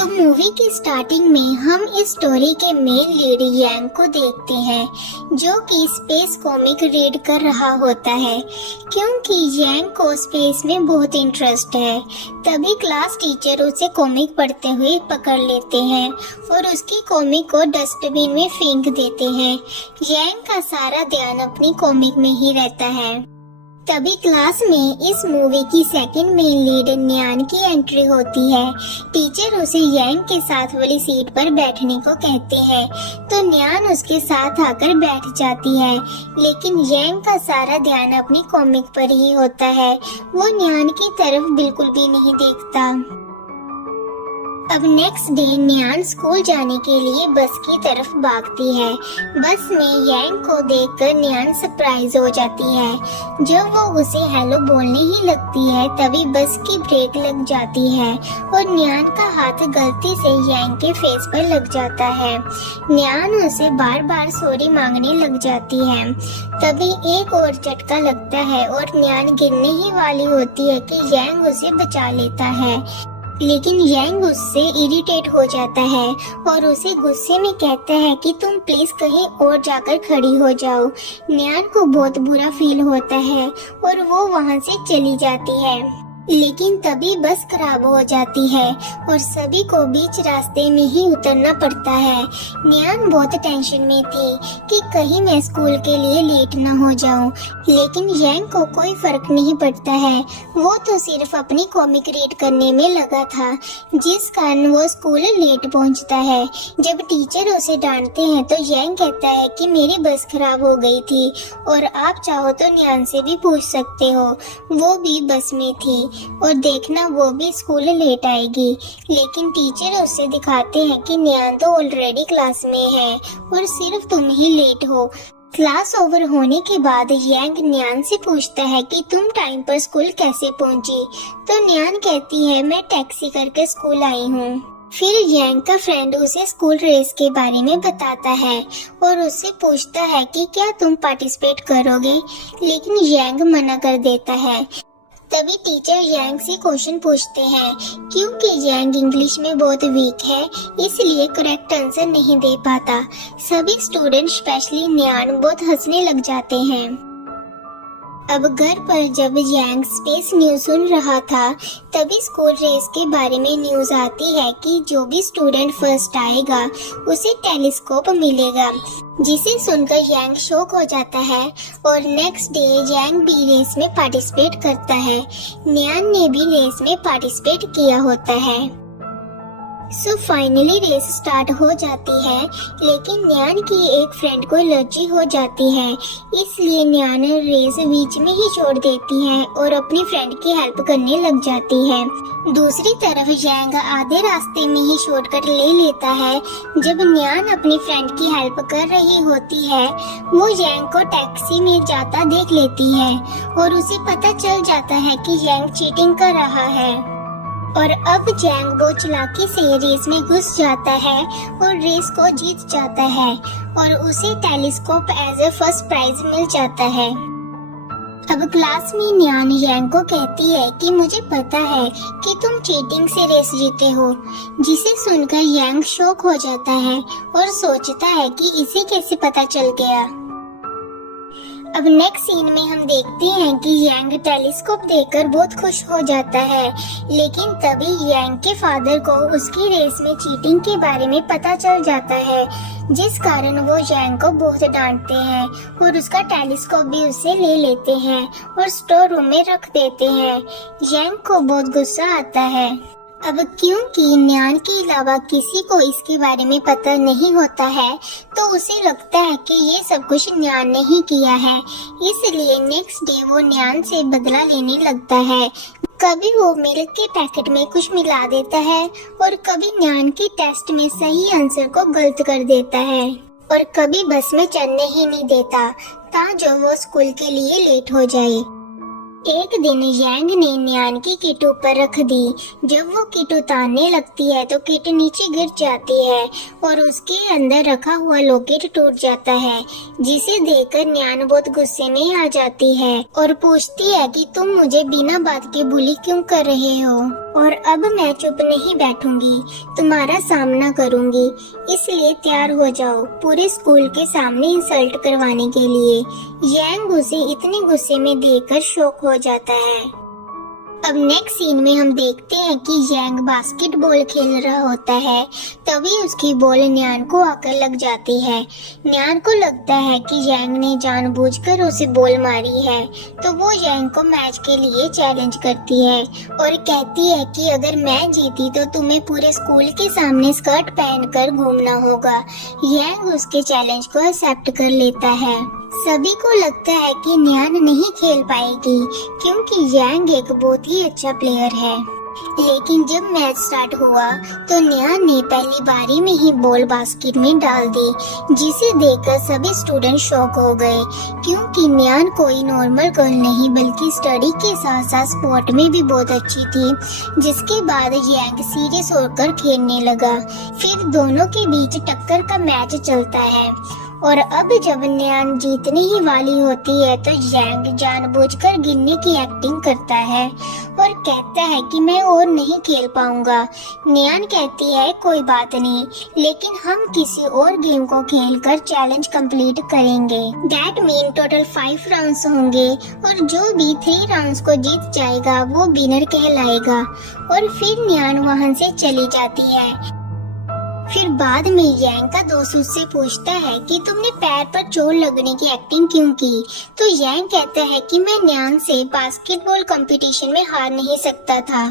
तो मूवी की स्टार्टिंग में हम इस स्टोरी के मेन लीड यांग को देखते हैं, जो कि स्पेस कॉमिक रीड कर रहा होता है, क्योंकि यांग को स्पेस में बहुत इंटरेस्ट है। तभी क्लास टीचर उसे कॉमिक पढ़ते हुए पकड़ लेते हैं और उसकी कॉमिक को डस्टबिन में फेंक देते हैं। यांग का सारा ध्यान अपनी कॉमिक में ही रहता है। तभी क्लास में इस मूवी की सेकंड मेन लीड न्यान की एंट्री होती है। टीचर उसे यांग के साथ वाली सीट पर बैठने को कहते हैं, तो न्यान उसके साथ आकर बैठ जाती है, लेकिन यांग का सारा ध्यान अपनी कॉमिक पर ही होता है। वो न्यान की तरफ बिल्कुल भी नहीं देखता। अब नेक्स्ट डे न्यान स्कूल जाने के लिए बस की तरफ भागती है। बस में यांग को देखकर न्यान सरप्राइज हो जाती है। जब वो उसे हेलो बोलने ही लगती है, तभी बस की ब्रेक लग जाती है और न्यान का हाथ गलती से यांग के फेस पर लग जाता है। न्यान उसे बार बार सॉरी मांगने लग जाती है। तभी एक और झटका लगता है और न्यान गिरने ही वाली होती है कि यांग उसे बचा लेता है, लेकिन यांग उससे इरिटेट हो जाता है और उसे गुस्से में कहता है कि तुम प्लीज कहीं और जाकर खड़ी हो जाओ। न्यान को बहुत बुरा फील होता है और वो वहाँ से चली जाती है, लेकिन तभी बस खराब हो जाती है और सभी को बीच रास्ते में ही उतरना पड़ता है। न्यान बहुत टेंशन में थी कि कहीं मैं स्कूल के लिए लेट न हो जाऊं, लेकिन यांग को कोई फर्क नहीं पड़ता है। वो तो सिर्फ अपनी कॉमिक रीड करने में लगा था, जिस कारण वो स्कूल लेट पहुंचता है। जब टीचर उसे डांटते हैं तो यांग कहता है कि मेरी बस खराब हो गई थी और आप चाहो तो न्यान से भी पूछ सकते हो, वो भी बस में थी और देखना वो भी स्कूल लेट आएगी। लेकिन टीचर उससे दिखाते हैं कि न्यान तो ऑलरेडी क्लास में है और सिर्फ तुम ही लेट हो। क्लास ओवर होने के बाद यांग न्यान से पूछता है कि तुम टाइम पर स्कूल कैसे पहुंची, तो न्यान कहती है मैं टैक्सी करके स्कूल आई हूँ। फिर यांग का फ्रेंड उसे स्कूल रेस के बारे में बताता है और उससे पूछता है कि क्या तुम पार्टिसिपेट करोगे, लेकिन यांग मना कर देता है। तभी टीचर यांग से क्वेश्चन पूछते हैं, क्योंकि यांग इंग्लिश में बहुत वीक है, इसलिए करेक्ट आंसर नहीं दे पाता। सभी स्टूडेंट स्पेशली न्यान बहुत हंसने लग जाते हैं। अब घर पर जब यांग स्पेस न्यूज सुन रहा था, तभी स्कूल रेस के बारे में न्यूज आती है कि जो भी स्टूडेंट फर्स्ट आएगा उसे टेलीस्कोप मिलेगा, जिसे सुनकर यांग शॉक हो जाता है और नेक्स्ट डे यांग भी रेस में पार्टिसिपेट करता है। न्यान ने भी रेस में पार्टिसिपेट किया होता है। सो फाइनली रेस स्टार्ट हो जाती है, लेकिन न्यान की एक फ्रेंड को एलर्जी हो जाती है, इसलिए न्यान रेस बीच में ही छोड़ देती है और अपनी फ्रेंड की हेल्प करने लग जाती है। दूसरी तरफ यांग आधे रास्ते में ही शॉर्टकट ले लेता है। जब न्यान अपनी फ्रेंड की हेल्प कर रही होती है, वो यांग को टैक्सी में जाता देख लेती है और उसे पता चल जाता है कि यांग चीटिंग कर रहा है और अब यांग बहुत चालाकी से रेस में घुस जाता है और रेस को जीत जाता है और उसे telescope as a first prize मिल जाता है। अब क्लास में न्यान यांग को कहती है कि मुझे पता है कि तुम चीटिंग से रेस जीते हो, जिसे सुनकर यांग शॉक हो जाता है और सोचता है कि इसे कैसे पता चल गया। अब नेक्स्ट सीन में हम देखते हैं कि यांग टेलीस्कोप देखकर बहुत खुश हो जाता है, लेकिन तभी यांग के फादर को उसकी रेस में चीटिंग के बारे में पता चल जाता है, जिस कारण वो यांग को बहुत डांटते हैं और उसका टेलीस्कोप भी उससे ले लेते हैं और स्टोर रूम में रख देते हैं। यांग को बहुत गुस्सा आता है। अब क्योंकि न्यान के अलावा किसी को इसके बारे में पता नहीं होता है, तो उसे लगता है कि ये सब कुछ न्यान ने ही किया है, इसलिए नेक्स्ट डे वो न्यान से बदला लेने लगता है। कभी वो मिल्क के पैकेट में कुछ मिला देता है और कभी न्यान के टेस्ट में सही आंसर को गलत कर देता है और कभी बस में चढ़ने ही नहीं देता, ताकि वो स्कूल के लिए लेट हो जाए। एक दिन यांग ने न्यान की किट ऊपर रख दी। जब वो किट उतारने लगती है तो किट नीचे गिर जाती है और उसके अंदर रखा हुआ लॉकेट टूट जाता है, जिसे देखकर न्यान बहुत गुस्से में आ जाती है और पूछती है कि तुम मुझे बिना बात के बुली क्यों कर रहे हो। और अब मैं चुप नहीं बैठूंगी, तुम्हारा सामना करूंगी, इसलिए तैयार हो जाओ पूरे स्कूल के सामने इंसल्ट करवाने के लिए। यांग उसे इतने गुस्से में देखकर शॉक हो जाता है। अब नेक्स्ट सीन में हम देखते हैं कि यांग बास्केटबॉल खेल रहा होता है, तभी उसकी बॉल न्यान को आकर लग जाती है। न्यान को लगता है कि यांग ने जानबूझकर उसे बॉल मारी है, तो वो यांग को मैच के लिए चैलेंज करती है और कहती है कि अगर मैं जीती तो तुम्हें पूरे स्कूल के सामने स्कर्ट पहनकर घूमना होगा। यांग उसके चैलेंज को एक्सेप्ट कर लेता है। सभी को लगता है कि न्यान नहीं खेल पाएगी क्योंकि यांग एक बहुत ही अच्छा प्लेयर है। लेकिन जब मैच स्टार्ट हुआ तो न्यान ने पहली बारी में ही बॉल बास्केट में डाल दी, जिसे देखकर सभी स्टूडेंट शॉक हो गए क्योंकि न्यान कोई नॉर्मल गर्ल नहीं बल्कि स्टडी के साथ साथ स्पोर्ट में भी बहुत अच्छी थी। जिसके बाद यांग सीरियस होकर खेलने लगा। फिर दोनों के बीच टक्कर का मैच चलता है और अब जब न्यान जीतने ही वाली होती है तो यांग जानबूझकर गिरने की एक्टिंग करता है और कहता है कि मैं और नहीं खेल पाऊंगा। न्यान कहती है कोई बात नहीं, लेकिन हम किसी और गेम को खेलकर चैलेंज कंप्लीट करेंगे। दैट मीन टोटल 5 राउंड्स होंगे और जो भी 3 राउंड्स को जीत जाएगा वो विनर कहलाएगा। और फिर न्यान वहां से चली जाती है। फिर बाद में यांग का दोस्त उससे पूछता है कि तुमने पैर पर चोट लगने की एक्टिंग क्यों की? तो यांग कहता है कि मैं न्यान से बास्केटबॉल कंपटीशन में हार नहीं सकता था,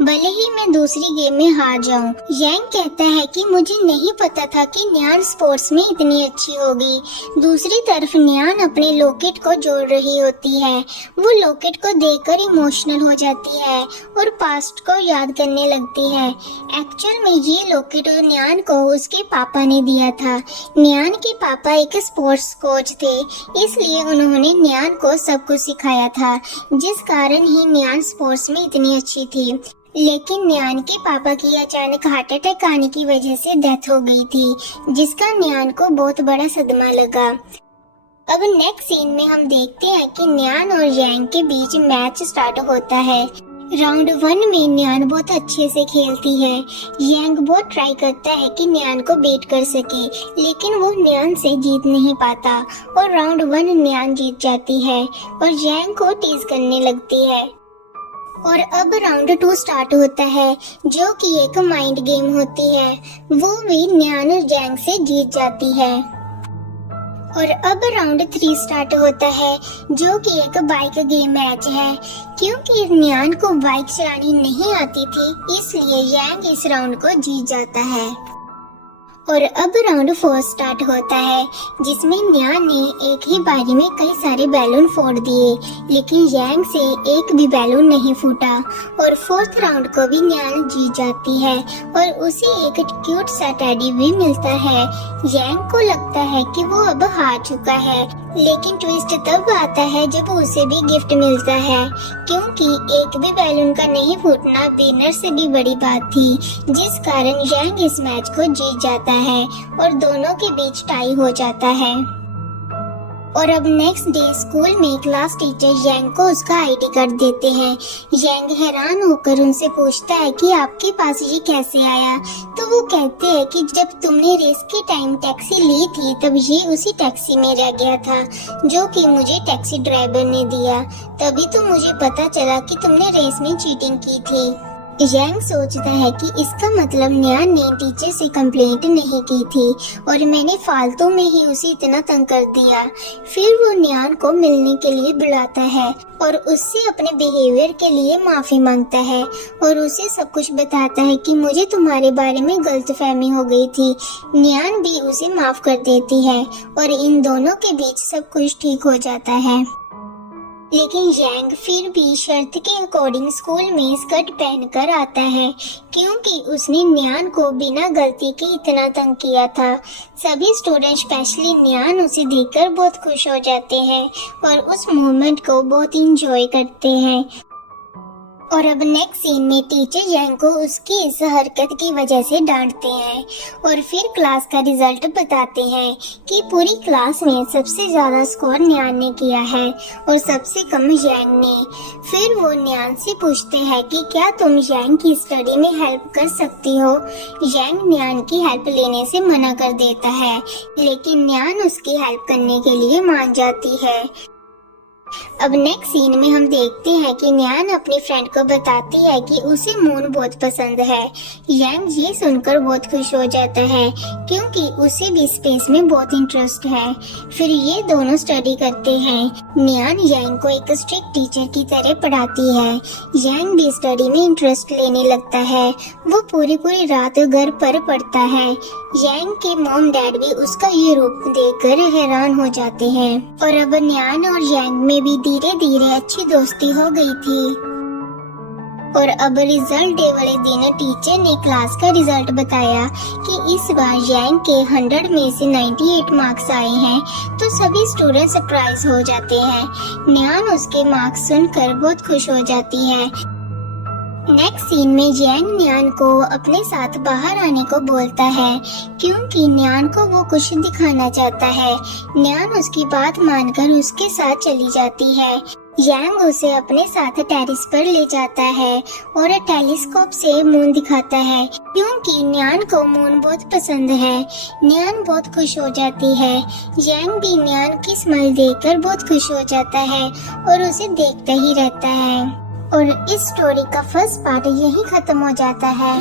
भले ही मैं दूसरी गेम में हार जाऊं। यांग कहता है कि मुझे नहीं पता था कि न्यान स्पोर्ट्स में इतनी अच्छी होगी। दूसरी तरफ न्यान अपने लॉकेट को जोड़ रही होती है। वो लॉकेट को देखकर इमोशनल हो जाती है और पास्ट को याद करने लगती है। एक्चुअल में ये लॉकेट न्यान को उसके पापा ने दिया था। न्यान के पापा एक स्पोर्ट्स कोच थे, इसलिए उन्होंने न्यान को सब कुछ सिखाया था, जिस कारण ही न्यान स्पोर्ट्स में इतनी अच्छी थी। लेकिन न्यान के पापा की अचानक हार्ट अटैक आने की वजह से डेथ हो गई थी, जिसका न्यान को बहुत बड़ा सदमा लगा। अब नेक्स्ट सीन में हम देखते हैं कि न्यान और यांग के बीच मैच स्टार्ट होता है। राउंड 1 में न्यान बहुत अच्छे से खेलती है। यांग बहुत ट्राई करता है कि न्यान को बीट कर सके, लेकिन वो न्यान से जीत नहीं पाता और राउंड 1 न्यान जीत जाती है और यांग को टीज करने लगती है। और अब राउंड 2 स्टार्ट होता है, जो कि एक माइंड गेम होती है। वो भी न्यान और यांग से जीत जाती है। और अब राउंड 3 स्टार्ट होता है, जो कि एक बाइक गेम मैच है। क्योंकि न्यान को बाइक चलानी नहीं आती थी, इसलिए यांग इस राउंड को जीत जाता है। और अब राउंड 4 स्टार्ट होता है, जिसमें न्यान ने एक ही बारी में कई सारे बैलून फोड़ दिए, लेकिन यांग से एक भी बैलून नहीं फूटा। और 4th राउंड को भी न्यान जीत जाती है और उसे एक क्यूट सा टेडी भी मिलता है। यांग को लगता है कि वो अब हार चुका है, लेकिन ट्विस्ट तब आता है जब उसे भी गिफ्ट मिलता है, क्योंकि एक भी बैलून का नहीं फूटना विनर से भी बड़ी बात थी, जिस कारण यांग इस मैच को जीत जाता है और दोनों के बीच टाई हो जाता है। और अब नेक्स्ट डे स्कूल में क्लास टीचर यांग को उसका आईडी कार्ड देते हैं। यांग हैरान होकर उनसे पूछता है कि आपके पास ये कैसे आया? तो वो कहते हैं कि जब तुमने रेस के टाइम टैक्सी ली थी तब ये उसी टैक्सी में रह गया था, जो कि मुझे टैक्सी ड्राइवर ने दिया। तभी तो मुझे पता चला कि तुमने रेस में चीटिंग की थी। यांग सोचता है कि इसका मतलब न्यान ने टीचर से कंप्लेंट नहीं की थी और मैंने फालतू में ही उसे इतना तंग कर दिया। फिर वो न्यान को मिलने के लिए बुलाता है और उससे अपने बिहेवियर के लिए माफी मांगता है और उसे सब कुछ बताता है कि मुझे तुम्हारे बारे में गलतफहमी हो गई थी। न्यान भी उसे माफ कर देती है और इन दोनों के बीच सब कुछ ठीक हो जाता है। लेकिन यांग फिर भी शर्त के अकॉर्डिंग स्कूल में स्कर्ट पहनकर आता है, क्योंकि उसने न्यान को बिना गलती के इतना तंग किया था। सभी स्टूडेंट स्पेशली न्यान उसे देखकर बहुत खुश हो जाते हैं और उस मोमेंट को बहुत इंजॉय करते हैं। और अब नेक्स्ट सीन में टीचर यांग को उसकी इस हरकत की वजह से डांटते हैं और फिर क्लास का रिजल्ट बताते हैं कि पूरी क्लास में सबसे ज्यादा स्कोर न्यान ने किया है और सबसे कम यांग ने। फिर वो न्यान से पूछते हैं कि क्या तुम यांग की स्टडी में हेल्प कर सकती हो। यांग न्यान की हेल्प लेने से मना कर देता है, लेकिन न्यान उसकी हेल्प करने के लिए मान जाती है। अब नेक्स्ट सीन में हम देखते हैं कि न्यान अपनी फ्रेंड को बताती है कि उसे मून बहुत पसंद है। यांग ये सुनकर बहुत खुश हो जाता है क्योंकि उसे भी स्पेस में बहुत इंटरेस्ट है। फिर ये दोनों स्टडी करते हैं। न्यान यांग को एक स्ट्रिक्ट टीचर की तरह पढ़ाती है। यांग भी स्टडी में इंटरेस्ट लेने लगता है। वो पूरी पूरी रात घर पर पढ़ता है। यांग के मॉम डैड भी उसका ये रूप देखकर हैरान हो जाते हैं और अब न्यान और यांग में भी धीरे धीरे अच्छी दोस्ती हो गई थी। और अब रिजल्ट डे वाले दिन टीचर ने क्लास का रिजल्ट बताया कि इस बार यांग के 100 में से 98 मार्क्स आए हैं, तो सभी स्टूडेंट सरप्राइज हो जाते हैं। न्यान उसके मार्क्स सुनकर बहुत खुश हो जाती है। नेक्स्ट सीन में यांग न्यान को अपने साथ बाहर आने को बोलता है क्योंकि न्यान को वो कुछ दिखाना चाहता है। न्यान उसकी बात मानकर उसके साथ चली जाती है। यांग उसे अपने साथ टेरिस पर ले जाता है और टेलीस्कोप से मून दिखाता है क्योंकि न्यान को मून बहुत पसंद है। न्यान बहुत खुश हो जाती है। यांग भी न्यान की स्माइल देखकर बहुत खुश हो जाता है और उसे देखता ही रहता है। और इस स्टोरी का फर्स्ट पार्ट यही खत्म हो जाता है।